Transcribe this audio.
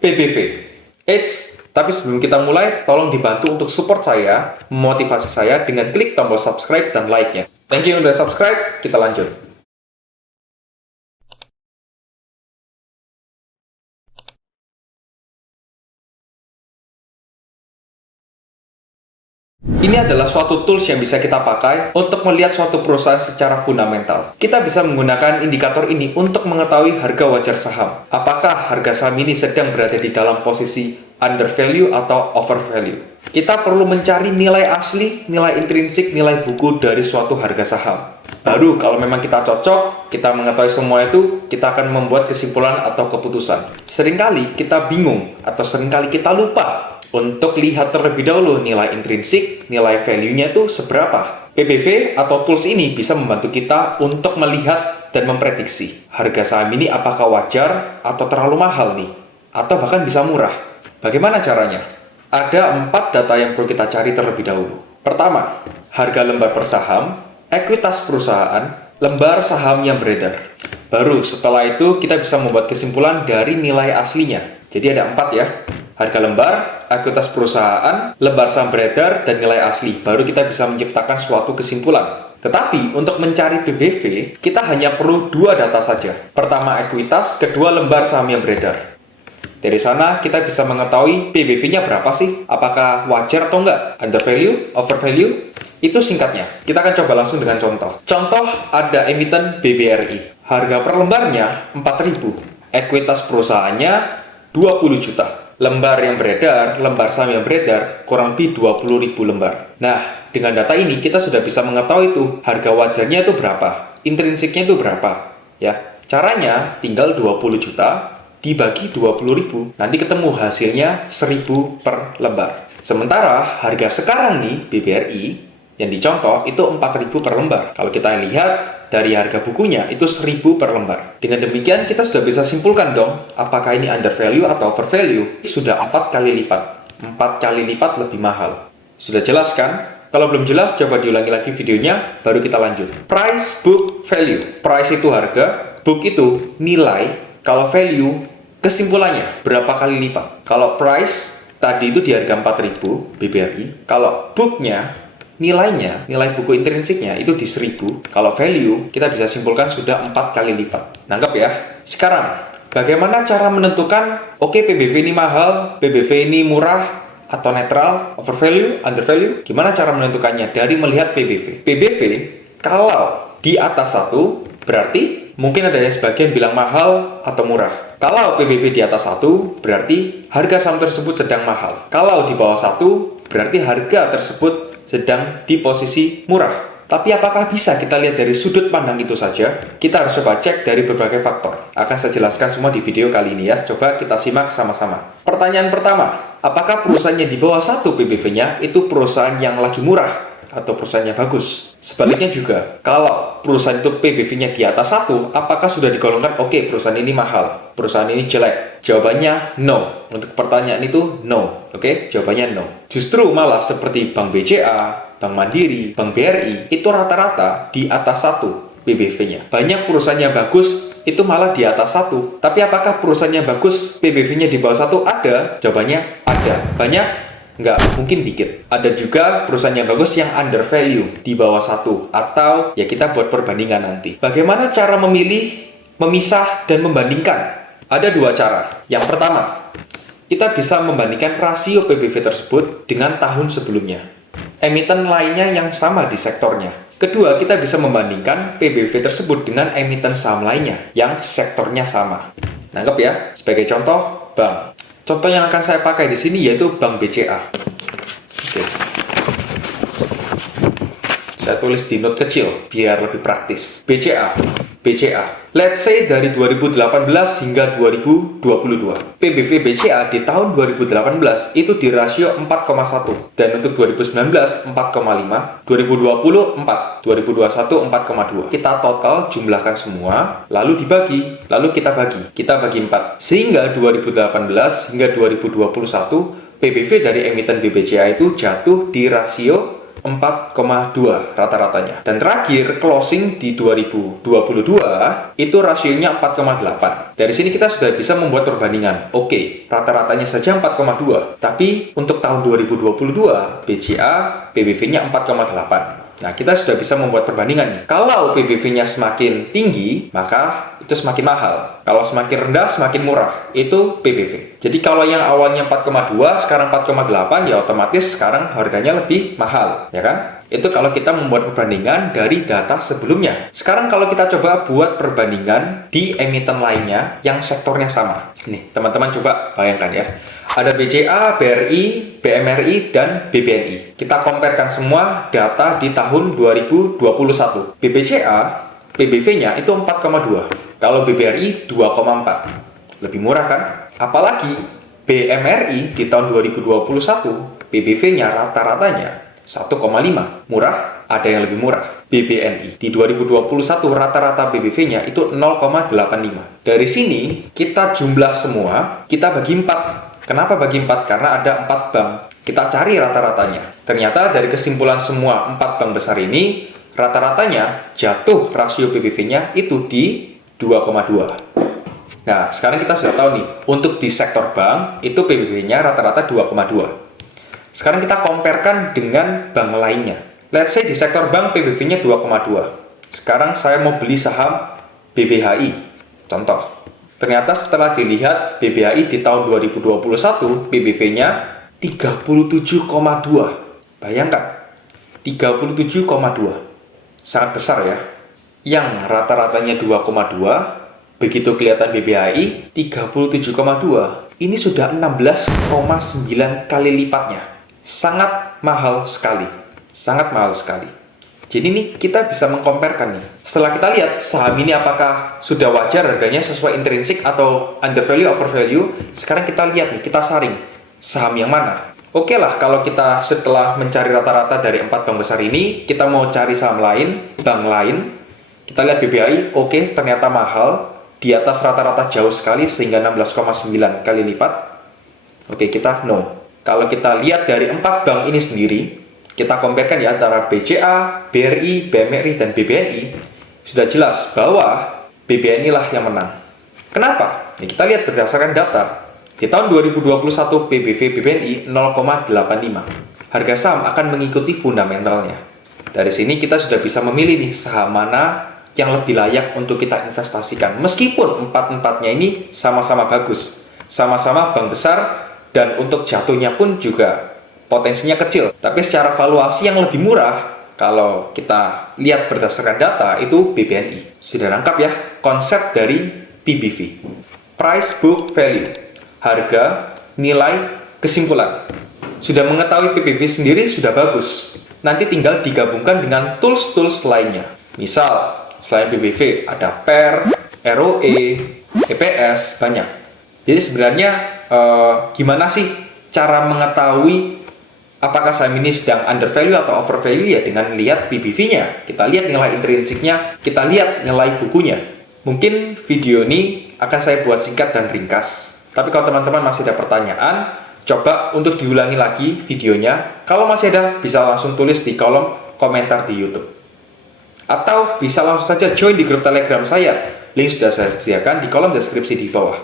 PBV. Eits, tapi sebelum kita mulai, tolong dibantu untuk support saya, memotivasi saya dengan klik tombol subscribe dan like-nya. Thank you yang udah subscribe, kita lanjut. Ini adalah suatu tools yang bisa kita pakai untuk melihat suatu perusahaan secara fundamental. Kita bisa menggunakan indikator ini untuk mengetahui harga wajar saham. Apakah harga saham ini sedang berada di dalam posisi undervalue atau overvalue. Kita perlu mencari nilai asli, nilai intrinsik, nilai buku dari suatu harga saham. Baru kalau memang kita cocok, kita mengetahui semua itu, kita akan membuat kesimpulan atau keputusan. Seringkali kita bingung atau seringkali kita lupa untuk lihat terlebih dahulu nilai intrinsik, nilai value-nya itu seberapa. PBV atau tools ini bisa membantu kita untuk melihat dan memprediksi harga saham ini apakah wajar atau terlalu mahal nih, atau bahkan bisa murah. Bagaimana caranya? Ada 4 data yang perlu kita cari terlebih dahulu. Pertama, harga lembar per saham, ekuitas perusahaan, lembar saham yang beredar. Baru setelah itu kita bisa membuat kesimpulan dari nilai aslinya. Jadi ada 4 ya. Harga lembar, ekuitas perusahaan, lembar saham beredar, dan nilai asli. Baru kita bisa menciptakan suatu kesimpulan. Tetapi untuk mencari PBV, kita hanya perlu 2 data saja. Pertama ekuitas, kedua lembar saham yang beredar. Dari sana kita bisa mengetahui PBV-nya berapa sih? Apakah wajar atau enggak? Undervalue, overvalue? Itu singkatnya. Kita akan coba langsung dengan contoh. Contoh ada emiten BBRI. Harga per lembarnya 4.000. Ekuitas perusahaannya 20 juta. Lembar yang beredar, lembar saham yang beredar, kurang lebih 20.000 lembar. Nah, dengan data ini kita sudah bisa mengetahui itu harga wajarnya itu berapa, intrinsiknya itu berapa. Ya, caranya tinggal 20 juta dibagi 20.000, nanti ketemu hasilnya 1.000 per lembar. Sementara harga sekarang nih BBRI yang dicontoh itu 4.000 per lembar. Kalau kita lihat dari harga bukunya itu 1.000 per lembar. Dengan demikian kita sudah bisa simpulkan dong, apakah ini undervalue atau overvalue. Sudah 4 kali lipat. 4 kali lipat lebih mahal. Sudah jelas kan? Kalau belum jelas, coba diulangi lagi videonya, baru kita lanjut. Price, book, value. Price itu harga, book itu nilai, kalau value kesimpulannya berapa kali lipat. Kalau price tadi itu di harga 4.000 BBRI, kalau booknya nilainya, nilai buku intrinsiknya itu di 1.000. Kalau value, kita bisa simpulkan sudah 4 kali lipat. Nangkep ya? Sekarang, bagaimana cara menentukan, oke PBV ini mahal, PBV ini murah, atau netral, overvalue, undervalue? Gimana cara menentukannya? Dari melihat PBV. PBV, kalau di atas 1, berarti mungkin ada yang sebagian bilang mahal atau murah. Kalau PBV di atas 1, berarti harga saham tersebut sedang mahal. Kalau di bawah 1, berarti harga tersebut sedang di posisi murah. Tapi apakah bisa kita lihat dari sudut pandang itu saja? Kita harus coba cek dari berbagai faktor. Akan saya jelaskan semua di video kali ini ya. Coba kita simak sama-sama. Pertanyaan pertama, apakah perusahaannya di bawah 1 PBV-nya itu perusahaan yang lagi murah atau perusahaannya bagus? Sebaliknya juga, kalau perusahaan itu PBV-nya di atas 1, apakah sudah digolongkan oke, perusahaan ini mahal, perusahaan ini jelek? Jawabannya no. Untuk pertanyaan itu no. Oke, jawabannya no. Justru malah seperti Bank BCA, Bank Mandiri, Bank BRI, itu rata-rata di atas 1 PBV-nya. Banyak perusahaan yang bagus itu malah di atas 1. Tapi apakah perusahaan yang bagus PBV-nya di bawah 1 ada? Jawabannya ada. Banyak? Enggak, mungkin dikit. Ada juga perusahaan yang bagus yang undervalue di bawah 1. Atau ya kita buat perbandingan nanti. Bagaimana cara memilih, memisah, dan membandingkan? Ada 2 cara. Yang pertama, kita bisa membandingkan rasio PBV tersebut dengan tahun sebelumnya. Emiten lainnya yang sama di sektornya. Kedua, kita bisa membandingkan PBV tersebut dengan emiten saham lainnya yang sektornya sama. Nangkep ya? Sebagai contoh, bank. Contoh yang akan saya pakai di sini yaitu Bank BCA. Oke. Saya tulis di note kecil biar lebih praktis. BCA. Let's say dari 2018 hingga 2022. PBV BCA di tahun 2018 itu di rasio 4,1. Dan untuk 2019 4,5, 2020 4, 2021 4,2. Kita total jumlahkan semua, lalu dibagi, lalu kita bagi. Kita bagi 4. Sehingga 2018 hingga 2021 PBV dari emiten BBCA itu jatuh di rasio 4,2 rata-ratanya. Dan terakhir, closing di 2022, itu rasionya 4,8. Dari sini kita sudah bisa membuat perbandingan. Oke, rata-ratanya saja 4,2. Tapi untuk tahun 2022, BCA, PBV-nya 4,8. Nah, kita sudah bisa membuat perbandingan nih. Kalau PBV-nya semakin tinggi, maka itu semakin mahal. Kalau semakin rendah, semakin murah. Itu PBV. Jadi kalau yang awalnya 4,2, sekarang 4,8, ya otomatis sekarang harganya lebih mahal, ya kan? Itu kalau kita membuat perbandingan dari data sebelumnya. Sekarang kalau kita coba buat perbandingan di emiten lainnya yang sektornya sama. Nih, teman-teman coba bayangkan ya. Ada BCA, BRI, BMRI, dan BBNI. Kita comparekan semua data di tahun 2021. BBCA, PBV-nya itu 4,2. Kalau BBRI, 2,4. Lebih murah kan? Apalagi BMRI di tahun 2021, PBV-nya rata-ratanya 1,5. Murah, ada yang lebih murah. BBNI di 2021 rata-rata BBV-nya itu 0,85. Dari sini, kita jumlah semua, kita bagi 4. Kenapa bagi 4? Karena ada 4 bank. Kita cari rata-ratanya. Ternyata dari kesimpulan semua 4 bank besar ini, rata-ratanya jatuh rasio PBV-nya itu di 2,2. Nah, sekarang kita sudah tahu nih, untuk di sektor bank, itu PBV-nya rata-rata 2,2. Sekarang kita comparekan dengan bank lainnya. Let's say di sektor bank PBV-nya 2,2. Sekarang saya mau beli saham BBHI. Contoh. Ternyata setelah dilihat BBHI di tahun 2021, PBV-nya 37,2. Bayangkan, 37,2. Sangat besar ya. Yang rata-ratanya 2,2, begitu kelihatan BBHI 37,2. Ini sudah 16,9 kali lipatnya. Sangat mahal sekali. Sangat mahal sekali. Jadi ini kita bisa mengkomparkan nih. Setelah kita lihat saham ini apakah sudah wajar harganya sesuai intrinsik atau under value, over value. Sekarang kita lihat nih, kita saring saham yang mana. Oke lah, kalau kita setelah mencari rata-rata dari 4 bank besar ini, kita mau cari saham lain, bank lain. Kita lihat BBHI, oke, ternyata mahal. Di atas rata-rata jauh sekali sehingga 16,9 kali lipat. Oke, kita no. Kalau kita lihat dari 4 bank ini sendiri, kita comparekan ya antara BCA, BRI, BMRI, dan BBNI, sudah jelas bahwa BBNI lah yang menang. Kenapa? Ya, kita lihat berdasarkan data. Di tahun 2021 PBV BBNI 0,85. Harga saham akan mengikuti fundamentalnya. Dari sini kita sudah bisa memilih nih saham mana yang lebih layak untuk kita investasikan. Meskipun empat-empatnya ini sama-sama bagus, sama-sama bank besar, dan untuk jatuhnya pun juga potensinya kecil. Tapi secara valuasi yang lebih murah, kalau kita lihat berdasarkan data, itu BBNI. Sudah lengkap ya konsep dari PBV. Price Book Value. Harga, nilai, kesimpulan. Sudah mengetahui PBV sendiri sudah bagus. Nanti tinggal digabungkan dengan tools-tools lainnya. Misal, selain PBV ada PER, ROE, EPS, banyak. Jadi sebenarnya gimana sih cara mengetahui apakah saham ini sedang under value atau over value? Ya dengan lihat PBV-nya. Kita lihat nilai intrinsiknya, kita lihat nilai bukunya. Mungkin video ini akan saya buat singkat dan ringkas. Tapi kalau teman-teman masih ada pertanyaan, coba untuk diulangi lagi videonya. Kalau masih ada, bisa langsung tulis di kolom komentar di YouTube. Atau bisa langsung saja join di grup Telegram saya. Link sudah saya sediakan di kolom deskripsi di bawah.